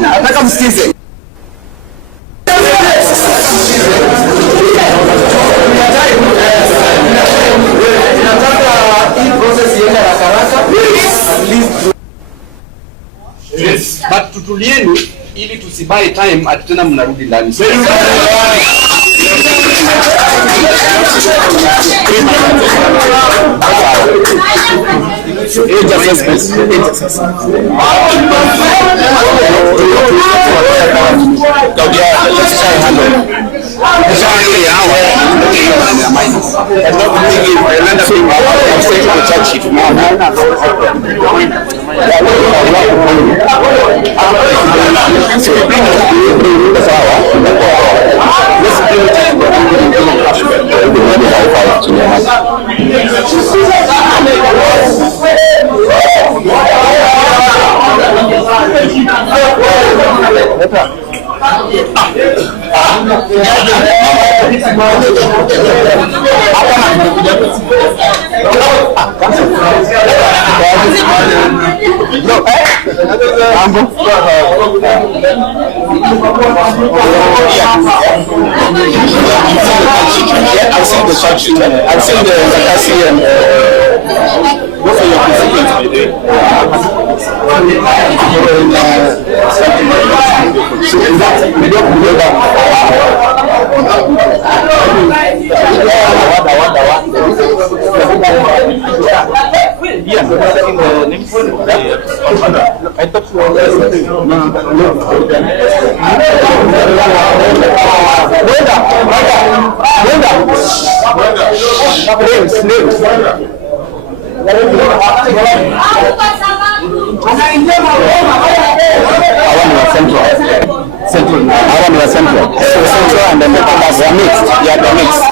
Nataka msikize. But tutulieni ili tusibai time atutena mnarudi ndani. I've seen the Zakasi and what are your constituents today? I thought you Central. And then the others are mixed. Yeah, they're mixed.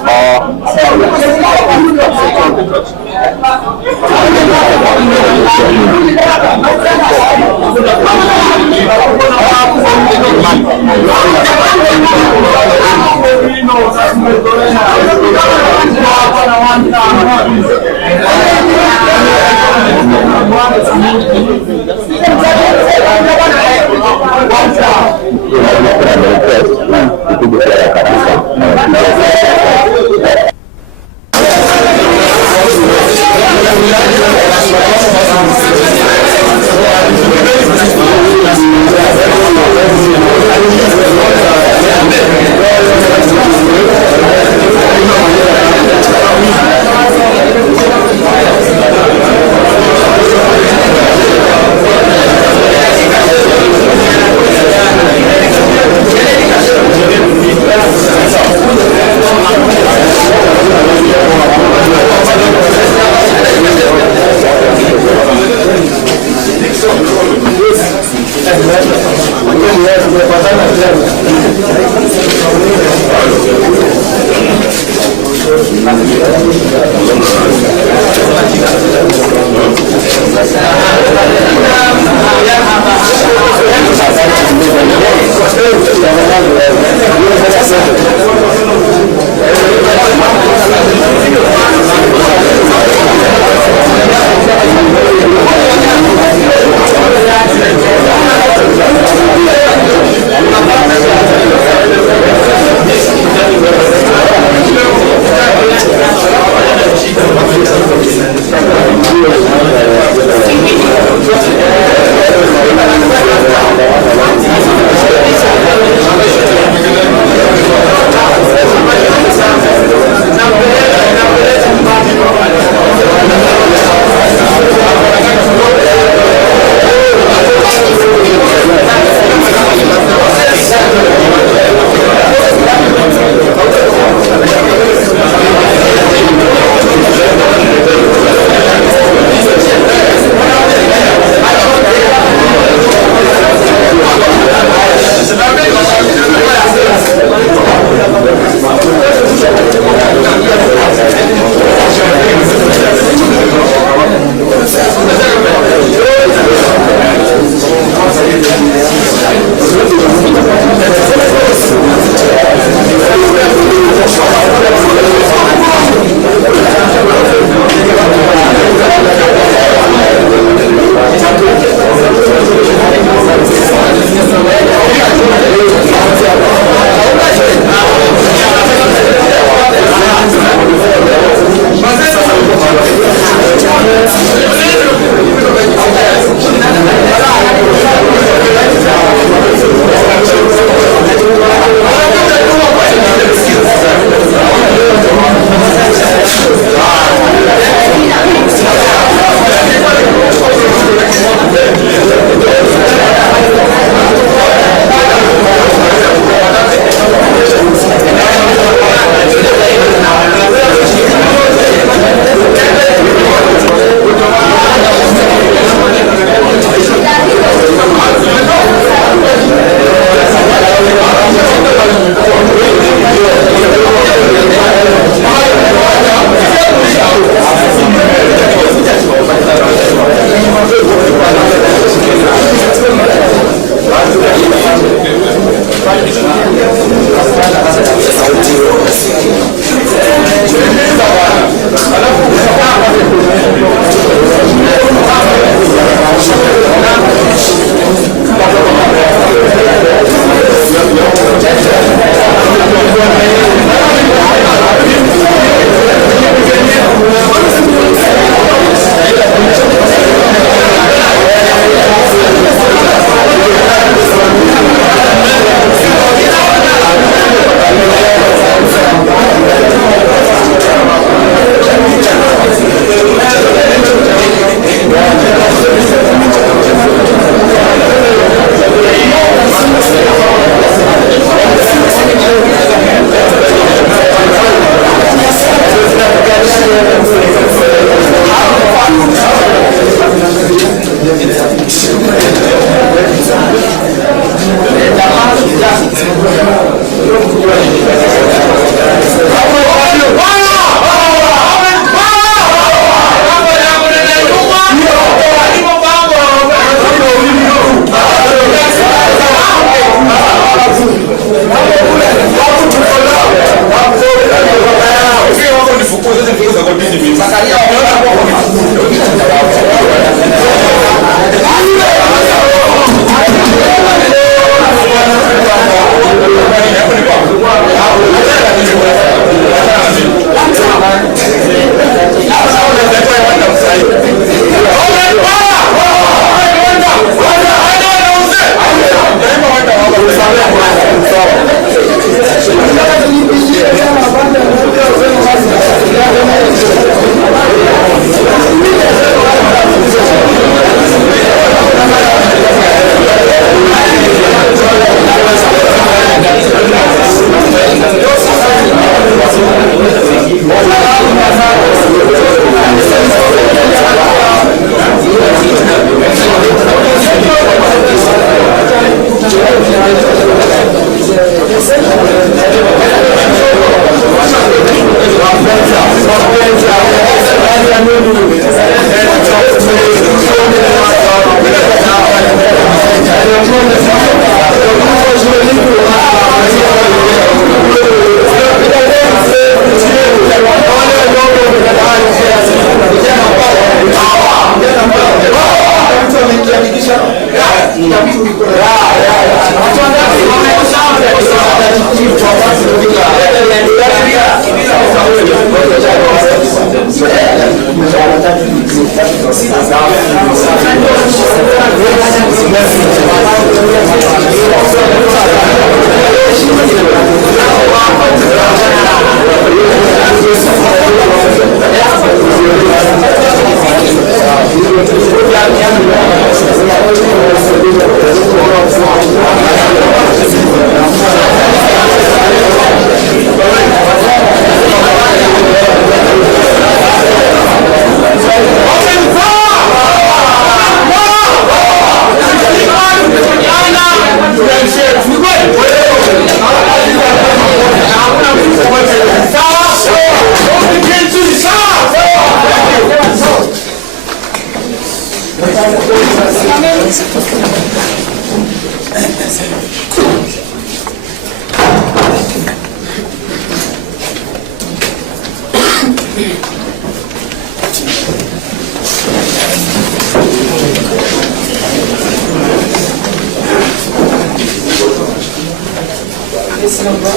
Case number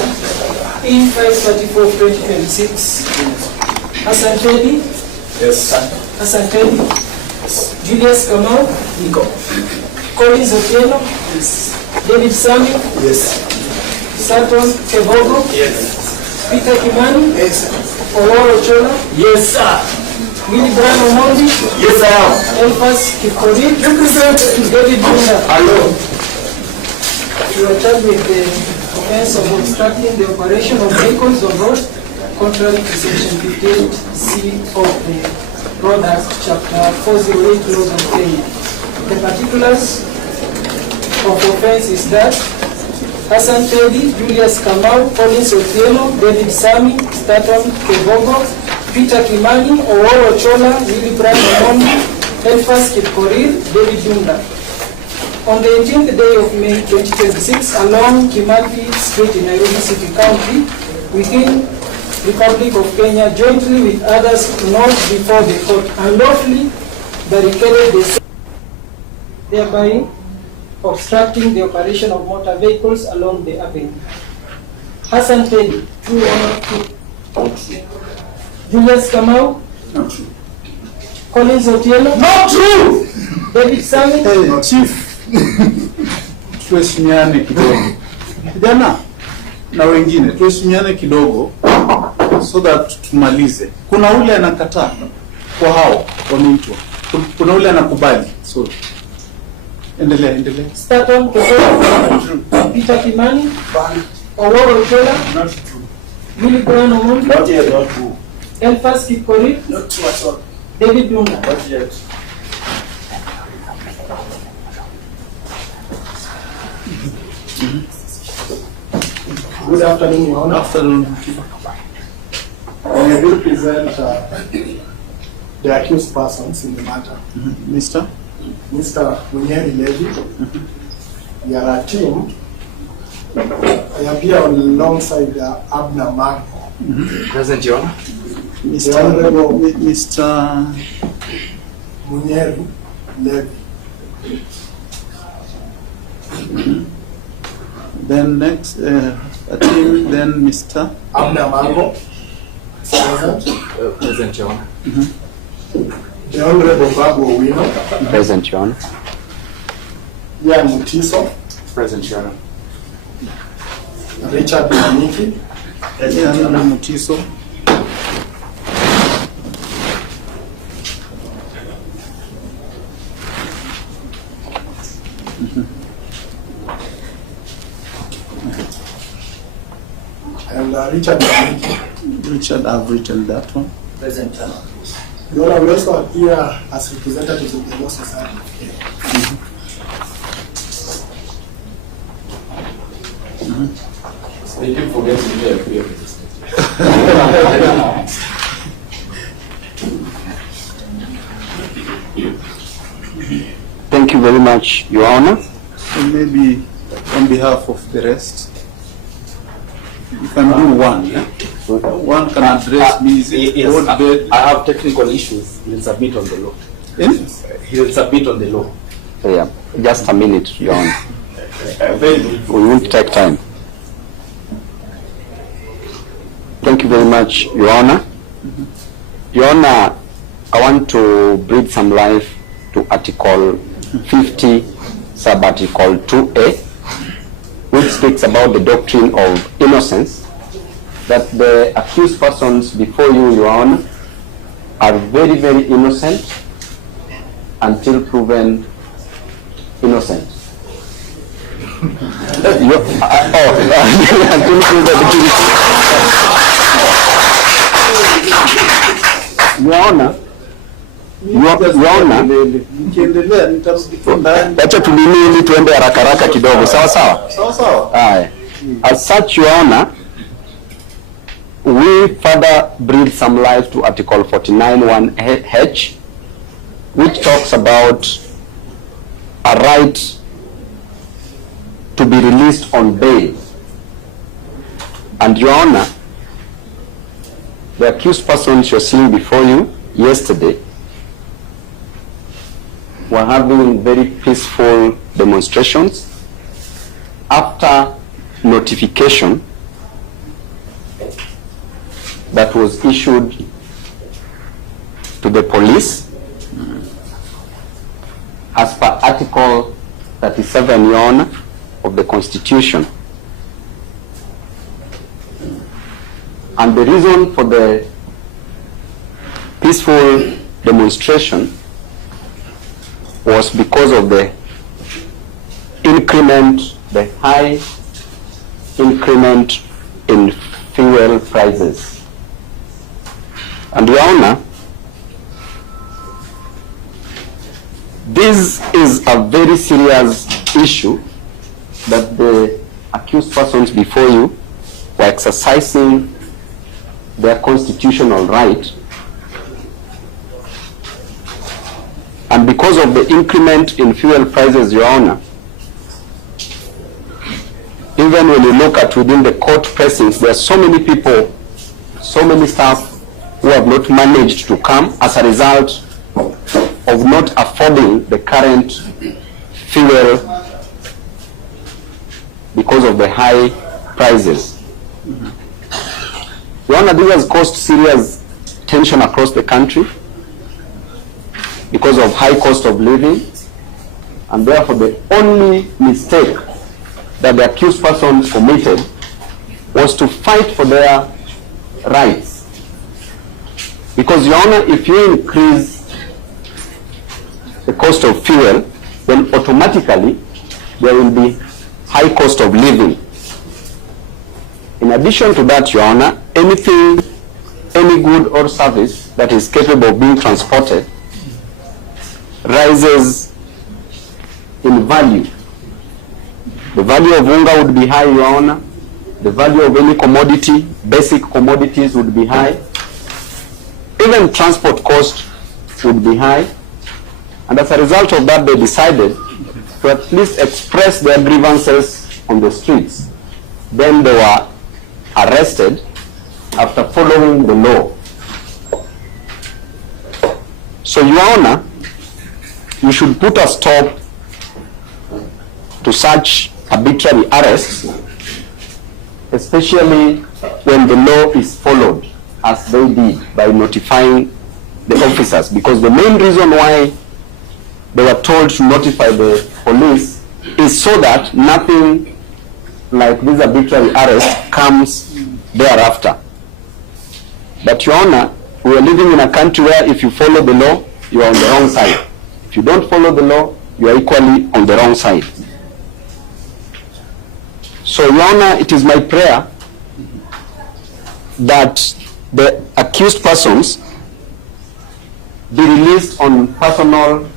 E534/2026. Hassan Teddy. Yes. Hassan Teddy. Julius Kamau. Nico. Collins Otieno. Yes. David Sami. Yes. Saton Kevogo. Yes. Peter Kimani. Yes. Oworo Chola. Yes, sir. Willy Brian Omondi. Yes, sir. Elfas Kipkorir. David Bunda. Hello. You are charged with the offense of obstructing the operation of vehicles on road contrary to section 58C of the Road Act, chapter 408, laws of Kenya. The particulars of offense is that Hassan Teddy, Julius Kamau, Collins Otieno, David Sami, Staton Kevogo, Peter Kimani, Oworo Chola, Willy Brian Omondi, Elfas Kipkorir, David Bunda. On the 18th day of May 2026, along Kimathi Street in Nairobi City County, within Republic of Kenya, jointly with others not before the court, unlawfully barricaded the thereby obstructing the operation of motor vehicles along the avenue. Hassan Teddy, true or not true? Julius Kamau? Not true. Collins Otieno? Not true. David Sami? Hey, Chief. Tuheshimiane kidogo. Kijana na wengine tuheshimiane kidogo so that tumalize. Kuna ule anakataa kwa hao wameitwa. Kuna ule anakubali. So endelea. Staton Kevogo? Peter Kimani? Oworo Chola? Not true. Willy Brian Omondi? Not yet, not true. Elfas Kipkorir? Not true at all. David Bunda? Not yet. Good afternoon, Your Honor. Afternoon. I will present the accused persons in the matter. Mr. Munyeri Levy. We are a team. I am here alongside Abner Mark. Present, Your Honor. The Honorable Mr. Munyeri Levy. Then next, a team, then Mr. Abner Mark. Present. Present, Your Honor. The Honorable Babu OWINO'S. Present, Your Honor. Ian Mutiso. Present, Your Honor. Richard Maniki. Mutiso. And Richard Maniki. Richard, I've written that one. Present. Your Honor, we also appear as representatives of the Law Society. They keep forgetting to be a clear. Thank you very much, Your Honor. And maybe on behalf of the rest, you can do one. Yeah? One can address me. Yes, I have technical issues. He'll submit on the law. He'll submit on the law. Yeah, just a minute, Your Honor. We won't take time. Thank Thank you very much, Your Honor. Your Honor, I want to breathe some life to Article 50, sub-article 2A, which speaks about the doctrine of innocence, that the accused persons before you, Your Honor, are very, very innocent until proven innocent. Until proven Your Honor, Nikiendelea nitarudi kwa ndani. wacha tulini ili tuende haraka haraka kidogo, sawa sawa? Sawa sawa. Aye. As such, Your Honor, we further breathe some life to Article 49(1)H, which talks about a right to be released on bail. And Your Honor, the accused persons you're seeing before you yesterday were having very peaceful demonstrations after notification that was issued to the police as per Article 37, Your Honor, of the Constitution. And the reason for the peaceful demonstration was because of the increment, the high increment in fuel prices. And Your Honor, this is a very serious issue that the accused persons before you were exercising their constitutional right, and because of the increment in fuel prices, Your Honor, even when you look at within the court precincts, there are so many people, so many staff who have not managed to come as a result of not affording the current fuel because of the high prices. Your Honor, this has caused serious tension across the country because of high cost of living, and therefore the only mistake that the accused persons committed was to fight for their rights. Because, Your Honor, if you increase the cost of fuel, then automatically there will be high cost of living. In addition to that, Your Honor, anything, any good or service that is capable of being transported rises in value. The value of unga would be high, Your Honor. The value of any commodity, basic commodities, would be high. Even transport cost would be high. And as a result of that, they decided to at least express their grievances on the streets. Then they were arrested after following the law. So, Your Honor, you should put a stop to such arbitrary arrests, especially when the law is followed as they did by notifying the officers, because the main reason why they were told to notify the police is so that nothing like this arbitrary arrest comes thereafter. But, Your Honor, we are living in a country where if you follow the law, you are on the wrong side. If you don't follow the law, you are equally on the wrong side. So, Your Honor, it is my prayer that the accused persons be released on personal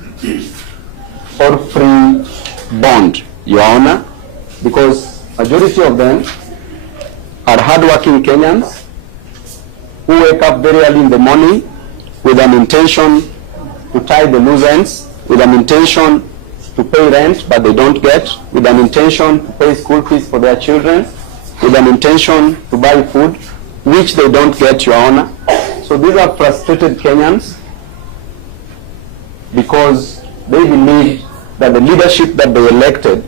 or free bond, Your Honor, because majority of them are hardworking Kenyans who wake up very early in the morning with an intention to tie the loose ends, with an intention to pay rent but they don't get, with an intention to pay school fees for their children, with an intention to buy food, which they don't get, Your Honor. So these are frustrated Kenyans because they believe that the leadership that they elected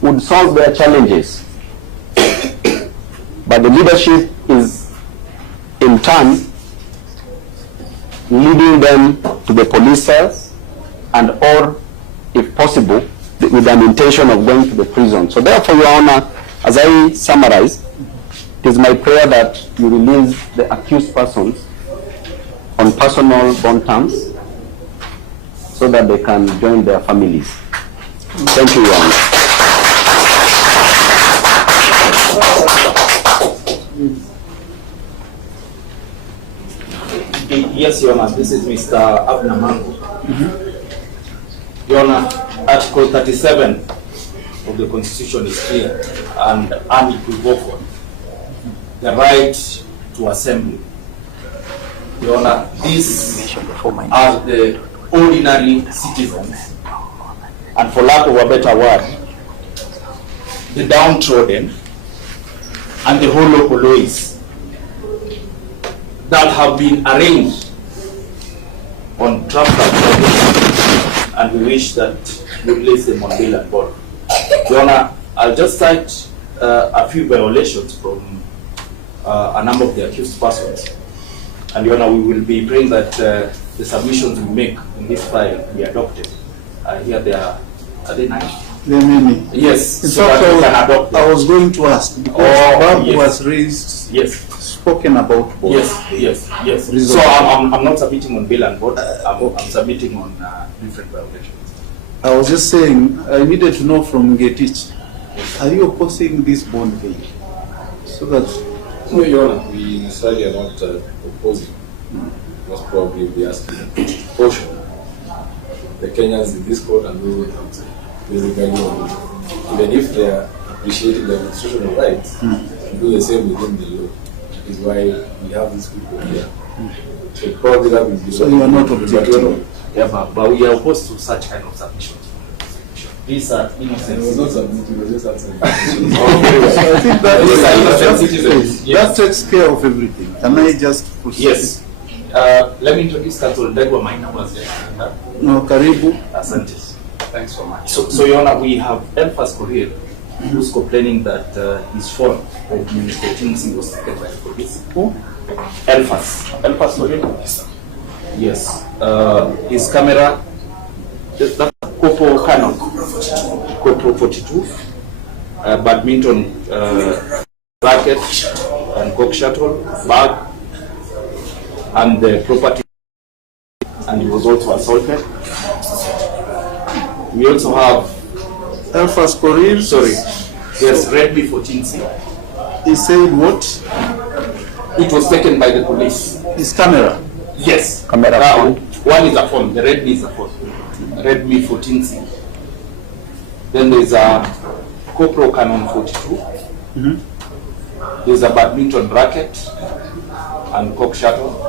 would solve their challenges. But the leadership is return, leading them to the police cells, and or, if possible, with an intention of going to the prison. So therefore, Your Honor, as I summarize, it is my prayer that you release the accused persons on personal bond terms so that they can join their families. Thank you, Your Honor. Yes, Your Honor, this is Mr. Abner Mango. Your Honor, Article 37 of the Constitution is clear and unequivocal. The right to assembly. Your Honor, these are the ordinary citizens, and for lack of a better word, the downtrodden and the holopolois that have been arranged on traffic charges, and we wish that we place them on bail and bond. Your Honor, I'll just cite a few violations from a number of the accused persons. And Your Honor, we will be praying that the submissions we make in this file be adopted. Here they are they 9? There are many. Yes. In So fact, that we can adopt them. I was going to ask, because Babu yes. was raised, Yes. spoken about both. Yes. Reason. So I'm not submitting on bail and bond. I'm submitting on different violations. I was just saying, I needed to know from Getich, are you opposing this bond bill? So that, No, Your Honor, we necessarily are not opposing. Most probably we asking a portion. The Kenyans in this court and those outside, basically, even if they are appreciating the constitutional rights, to do the same within the law is why we have these people here. So probably that will be. so you are not objecting? Yeah, but we are opposed to such kind of submissions. These are innocent. It was not submitted, it was just answering. So I think that, These are innocent citizens. that takes care of everything. Can I just proceed? Yes. Let me introduce Council Ndegwa. My name was No, Karibu. Asante. Thanks so much. So Your Honor, we have Elfas Korir, who's complaining that his phone of Minister Genz was taken by the police. Who? Elfas Korir? Yes. His camera, that's Copo Canon, Copo 42, badminton racket and cock shuttle, bag, and the property, and he was also assaulted. We also have, Elfas Korir. sorry, yes, Redmi 14C. He said what? It was taken by the police. His camera. Yes. Camera phone. One is a phone, the Redmi is a phone. Redmi 14C. Then there's a GoPro Canon 42. There's a badminton racket and cock shuttle.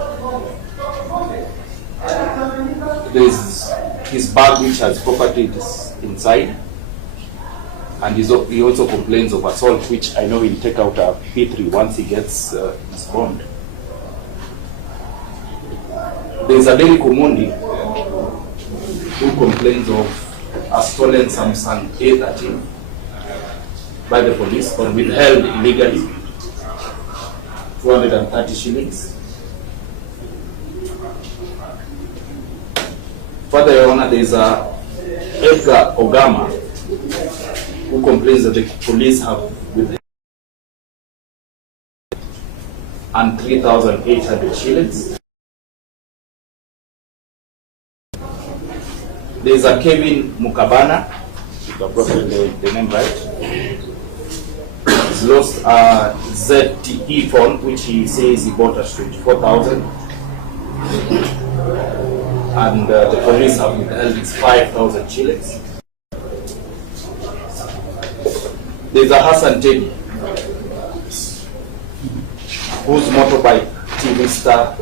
There's his bag which has property inside. And he also complains of assault, which I know he'll take out a P3 once he gets his bond. There's a Lady Kumundi who complains of a stolen Samsung A13 by the police or withheld illegally, 230 shillings. Further, Your Honor, there's a Edgar Ogama who complains that the police have withheld and 3,800 shillings. There's a Kevin Mukabana, if I've gotten the name right. He's lost a ZTE phone, which he says he bought at 24,000. And the police have withheld his 5,000 shillings. There's a Hassan Teddy, whose motorbike TV Star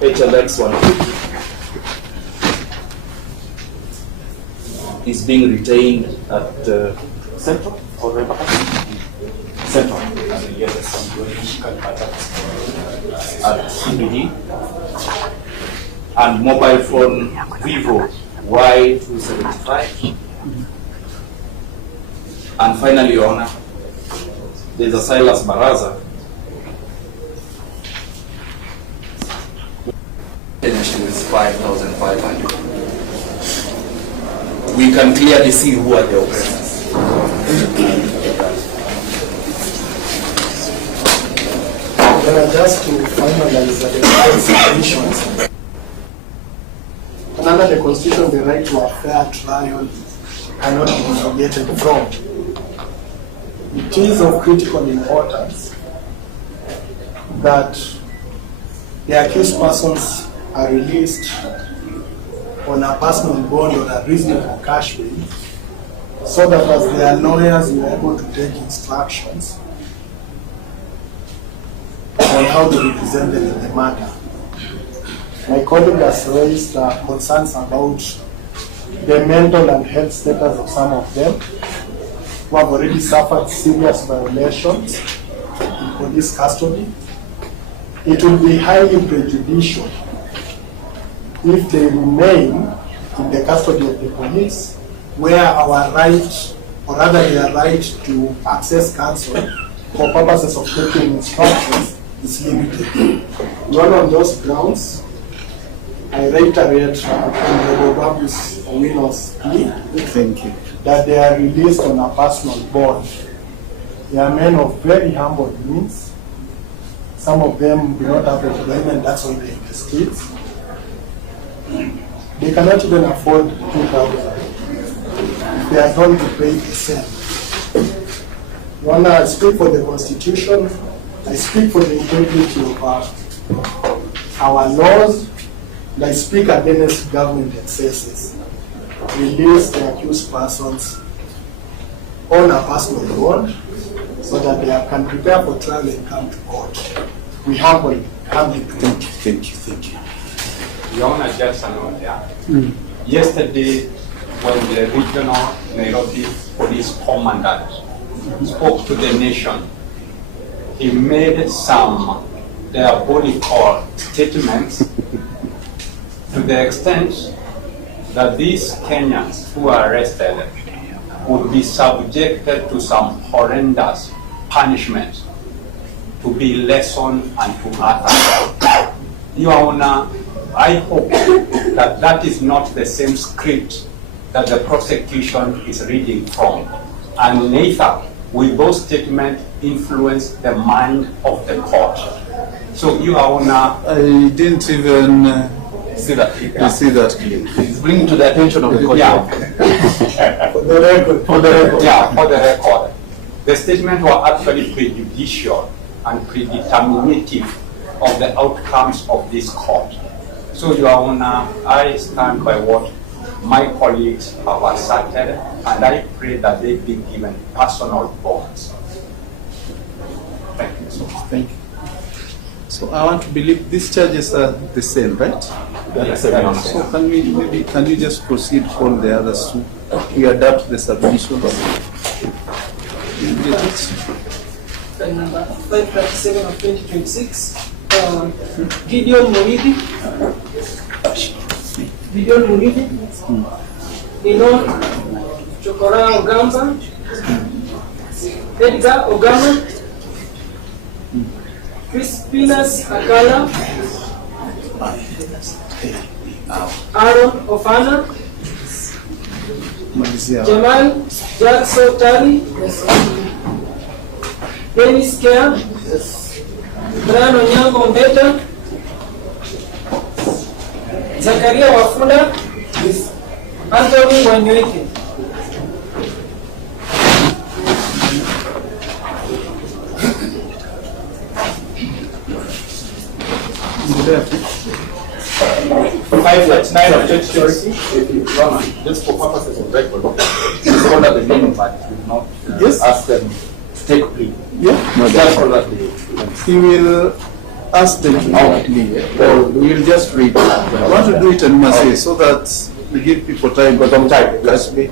HLX 150 is being retained at Central or Central at CBD, and mobile phone Vivo Y275. And finally, Your Honor, there's a Silas Baraza Kenya shillings 5,500. We can clearly see who are the oppressors. Just to finalize the constitutions. Under the constitution, the right to a fair trial cannot be derogated from. It is of critical importance that the accused persons are released on a personal bond or a reasonable cash bail, so that as their lawyers were able to take instructions on how to represent them in the matter. My colleague has raised concerns about the mental and health status of some of them who have already suffered serious violations in police custody. It will be highly prejudicial if they remain in the custody of the police, where our right, or rather their right to access counsel for purposes of taking instructions is limited. One of those grounds, I reiterate Babu's OWINO'S plea. Thank you. That they are released on a personal bond. They are men of very humble means. Some of them do not have employment, that's why they're in the streets. They cannot even afford 2,000. They are going to pay the same. When I speak for the Constitution, I speak for the integrity of our laws, and I speak against government excesses. Release the accused persons on a personal bond so that they can prepare for trial and come to court. We humbly Thank you. Your Honor, just a note there. Yesterday, when the regional Nairobi police commandant spoke to the nation, he made some diabolical statements to the extent that these Kenyans who are arrested would be subjected to some horrendous punishment to be lesson unto others. Your Honor, I hope that that is not the same script that the prosecution is reading from, and neither will those statements influence the mind of the court. So, Your Honor, I didn't even see that. see that. Please bring to the attention of the court. Yeah. For the record. Yeah, for the record. The statements were actually prejudicial and predeterminative of the outcomes of this court. So, Your Honor, I stand by what my colleagues have asserted, and I pray that they be given personal bonds. Thank you so much. Thank you. So I want to believe these charges are the same, right? Yes, Your Honor. So can you just proceed on the others too? We adapt the submissions. Number 537 of 2026, Gideon Muridi, Dino Chokora Ogamba, Edgar Ogama, Crispinas Akala, Aaron Ofana, Jamal Jackson Tali, Dennis Kea, Brian Onyango Mbeta, Zakaria Wafula, Anthony Wanyweke. Nine of 2020, just for purposes of record, it's all at the name, but we will not ask them to take plea. Yeah, Just all that he will ask them to plea, or we will just read. I want to do it in Masai so that we give people time. But on time, Yes. okay.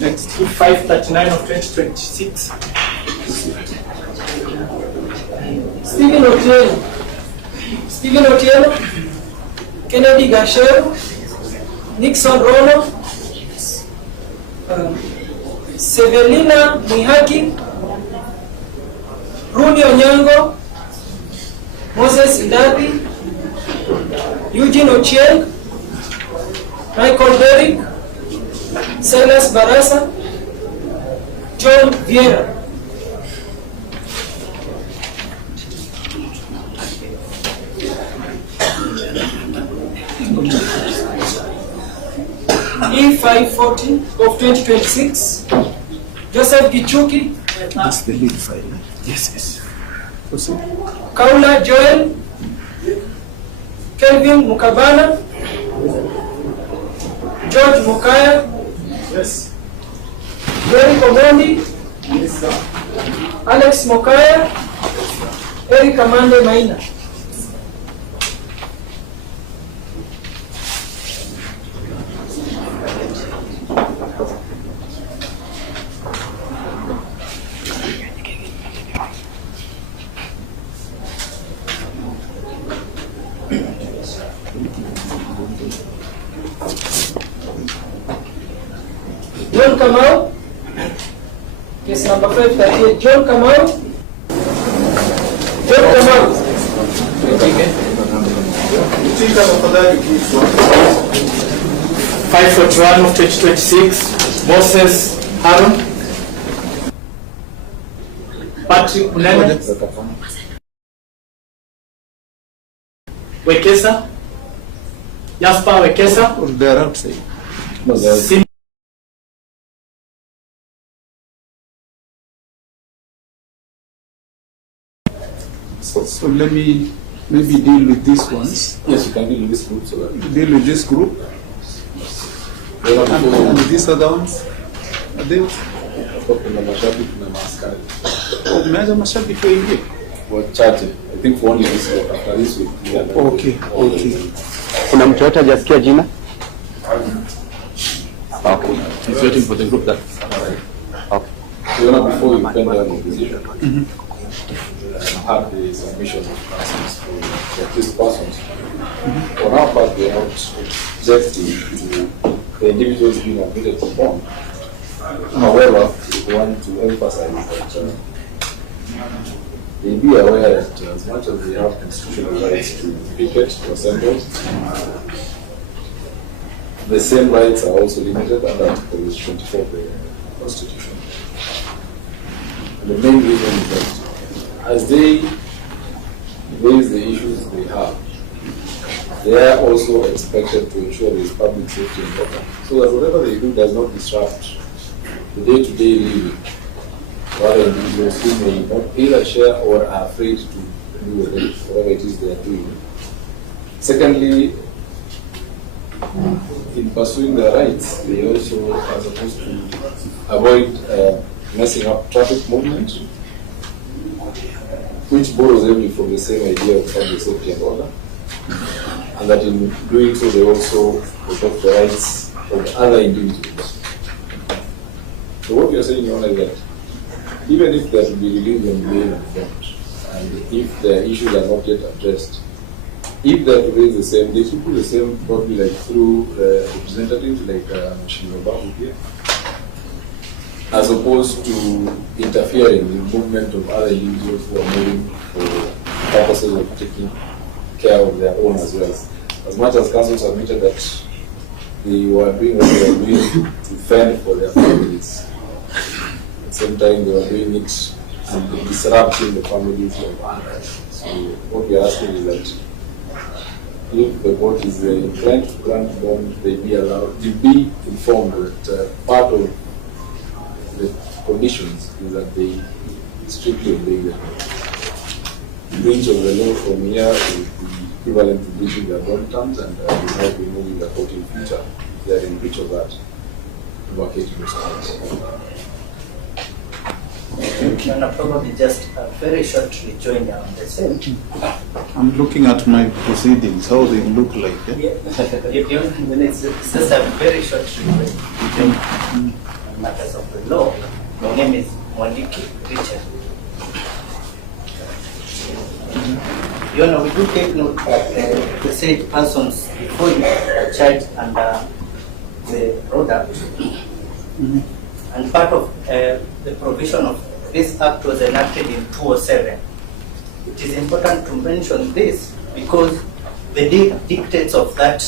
Next. 539 of 2026. Stephen Otieno, Kennedy Gachagua, Nixon Rono, Severina Mihaki, Runi Onyango, Moses Ndabi, Eugene Ochieng, Michael Derrick, Silas Barasa, John Vieira. E540 of 2026, Joseph Gichuki, That's the lead file. Yes, yes. Proceed. Kaula Joel, Kelvin Mukabana, George Mukaya, Yes. Jerry Omondi, Alex Mokaya, Eric Amande Maina. John Kamau, case number 538, John Kamau. John Kamau. Five for trial of 2026, Moses Haron, Patrick Munene, Wekesa, Jasper Wekesa, Or they're outside. Sim- So let me maybe deal with these ones. Yes, you can deal with this group so that Deal with this group. And these other ones. Are they? kuna mashabiki na maaskari Umeanza mashabiki wengi. wachache. I think for only this group, after this week. Okay, okay. Kuna mtu yote hajasikia jina? Okay. He's waiting for the group that. Okay. So before you pen down your decision, have the submission of councils for these persons. On our part, we are not objecting to the individuals being admitted to bond. However, we want to emphasize that they be aware that as much as they have constitutional rights to picket, to assemble, the same rights are also limited under Article 24 of the Constitution. And the main reason is that as they raise the issues they have, they are also expected to ensure there is public safety and order, so that whatever they do does not disrupt the day-to-day living of other individuals who may not either share or are afraid to do whatever it is they are doing. Secondly, in pursuing their rights, they also are supposed to avoid messing up traffic movement, which borrows heavily from the same idea of public safety and order, and that in doing so they also protect the rights of other individuals. So what we are saying, Your Honor, is that even if there will be released on bail and bond, and if the issues are not yet addressed, if they are to raise the same, they should do the same probably like through representatives like Babu here, as opposed to interfering in the movement of other individuals who are moving for purposes of taking care of their own as well. As much as councils admitted that they were doing what they were doing to fend for their families, at the same time they were doing it and disrupting the families of others. So what we are asking is that if the court is inclined to grant bond, they be allowed to be informed that part of the conditions is that they strictly obey the law. Breach of the law from here is the equivalent to breaching their bond terms, and we might be moving the court in future if they are in breach of that to vacate those terms. And probably just a very short rejoinder on the same. I'm looking at my proceedings, how they look like. Eh? When it's just a very short rejoinder on matters of the law. My name is Mwandiki Richard. You know, we do take note that the said persons before you are charged under the product. And part of the provision of this act was enacted in 2007. It is important to mention this because the dictates of that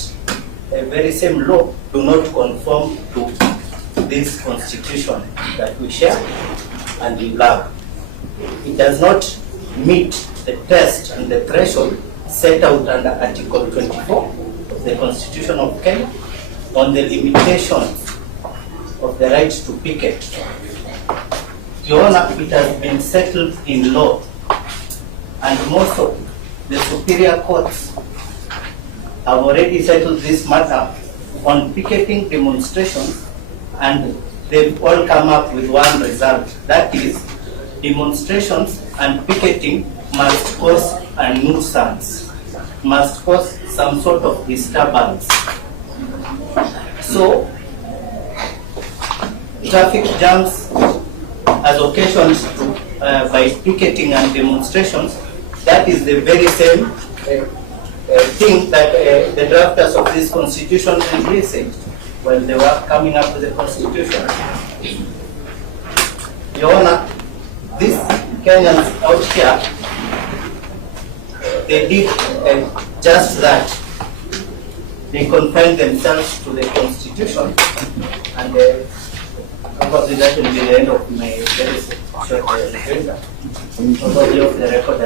very same law do not conform to this constitution that we share and we love. It does not meet the test and the threshold set out under Article 24 of the Constitution of Kenya on the limitations of the right to picket. Your Honor, it has been settled in law, and most of the superior courts have already settled this matter on picketing demonstrations, and they've all come up with one result. That is, demonstrations and picketing must cause a nuisance, must cause some sort of disturbance. So, traffic jams as occasioned by picketing and demonstrations, that is the very same thing that the drafters of this constitution envisaged when they were coming up with the constitution. Your Honor, these Kenyans out here, they did just that. They confined themselves to the constitution, and probably that will be the end of my very short agenda. Probably off the record, I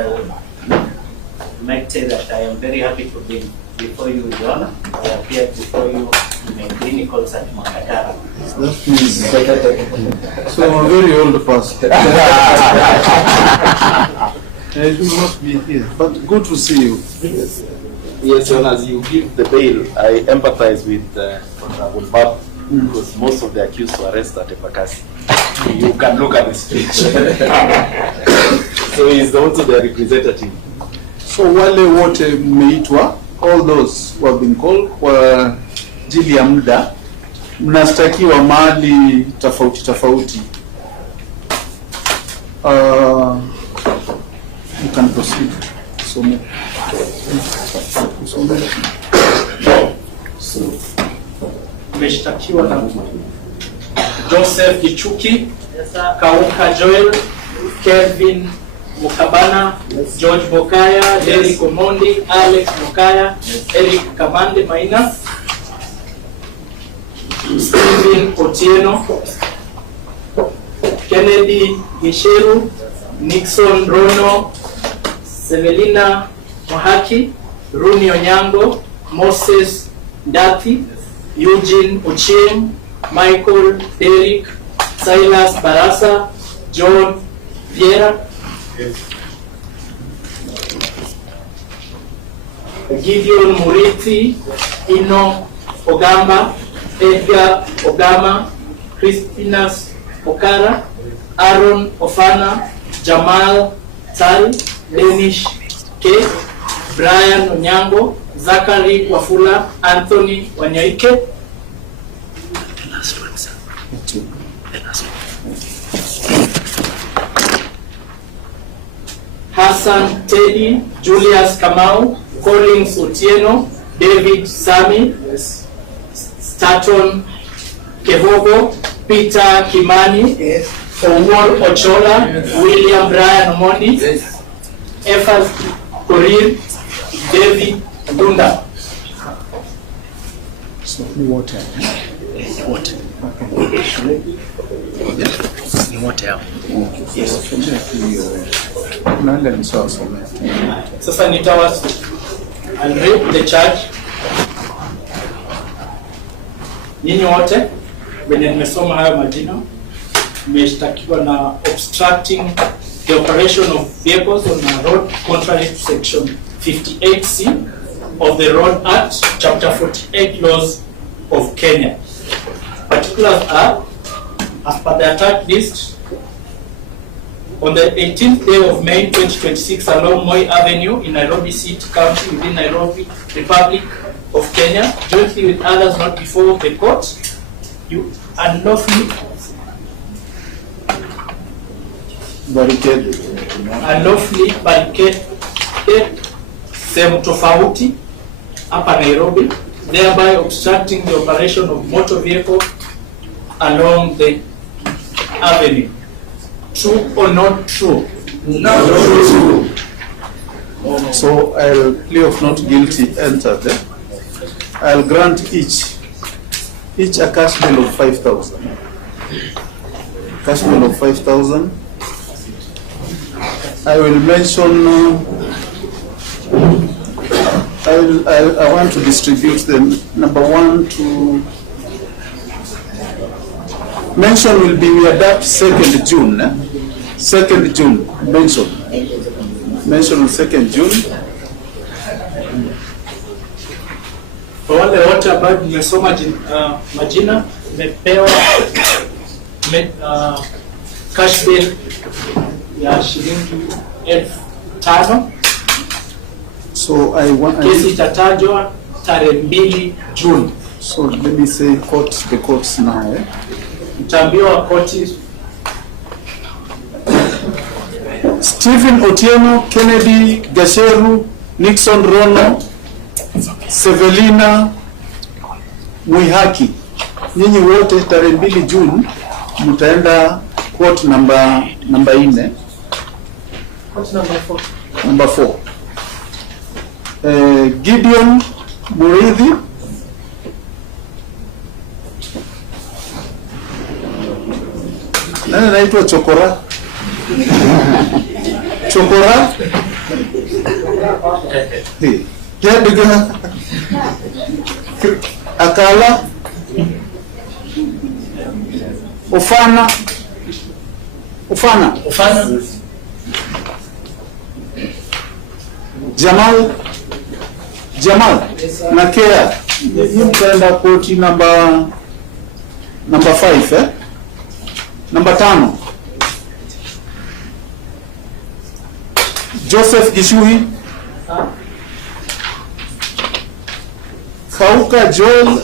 might say that I am very happy to be before you, Your Honor. I appeared before you in my clinicals at Makatara. That means so I'm a very old person. I do not be here, but good to see you. Yes, Your Honor, as you give the bail, I empathize with Honorable Babu, because most of the accused were arrested at Epakasi. You can look at the speech. So he's also the representative. So wale wote mmeitwa, all those who have been called kwa ajili ya muda, mnastakiwa mahali tofauti tofauti. You can proceed. Mmeshtakiwa na Joseph Gichuki, Kauka Joel, Kevin Mukabana, George Bokaya, Derek Omondi, Alex Mokaya, Eric Kamande Maina, Stephen Otieno, Kennedy Gisheru, Nixon Rono, Sevelina Mohaki, Runi Onyango, Moses Ndati, Eugene Ochieng, Michael Derek, Silas Barasa, John Viera, Gideon Murithi, Ino Ogamba, Edgar Ogama, Crispinas Okara, Aaron Ofana, Jamal Tari, Denish K, Brian Onyango, Zachary Wafula, Anthony Wanyaike. Hassan Teddy, Julius Kamau, Collins Otieno, David Sami, Staton Kevogo, Peter Kimani, Omar Ochola, William Brian Omondi, Efas Korir, David Dunda. Water. Water. Water. Yes. Sasa I'll read the charge. Nyinyi wote wenye nimesoma hayo majina mmeshtakiwa na obstructing the operation of vehicles on a road contrary to section 58C of the Road Act, chapter 48 laws of Kenya. Particulars are, as per the attack list, on the 18th day of May 2026 along Moi Avenue in Nairobi City County within Nairobi, Republic of Kenya, jointly with others not before the court, you unlawfully barricaded sehemu tofauti hapa Nairobi, thereby obstructing the operation of motor vehicle along the avenue. True or not true? Not true. So I'll plea of not guilty entered. I'll grant each a cash bail of 5,000. Cash bail of 5,000. I will mention. I want to distribute them. Number 1 to mention will be we adapt 2nd June. 2nd June mention on 2nd June. Kwa wale wote ambao nimesoma majina nimepewa cash bail ya shilingi 5,000. So I want. Kesi itatajwa tarehe 2 Juni. So let me say the courts now. Mtaambiwa koti. Stephen Otieno, Kennedy Gasheru, Nixon Rono, Sevelina Mwihaki. Nyinyi wote tarehe 2 June mtaenda court number 4. Court number 4. Number 4. Gideon Muridhi, nani anaitwa Chokora? Chokora? Diga Akala Ufana Jamal na Kea. Hii mtaenda koti number 5 Number 5. Joseph Gishui, Kauka Joel.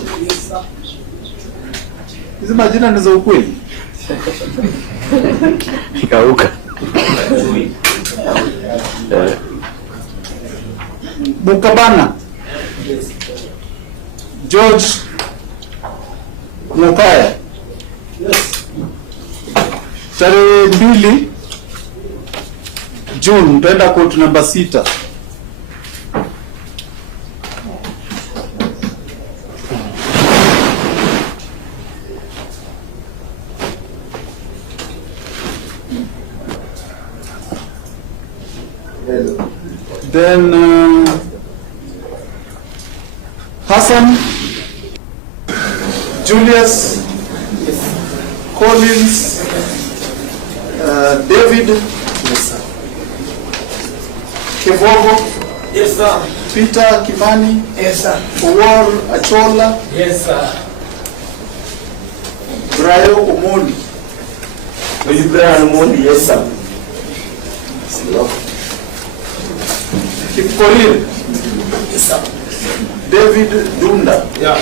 Hizi majina ni za ukweli? Kauka. Mukabana George Mukaya. Tarehe 2 June mpenda court number 6. Then Hassan Julius Collins, David, Yes, sir. Kevogo, Yes, sir. Peter Kimani, Yes, sir. Owar Achola, Yes, sir. Brayo Omoni. Brian Mondi, yes, sir. Kipkorir, Yes, sir. David Dunda, Yeah.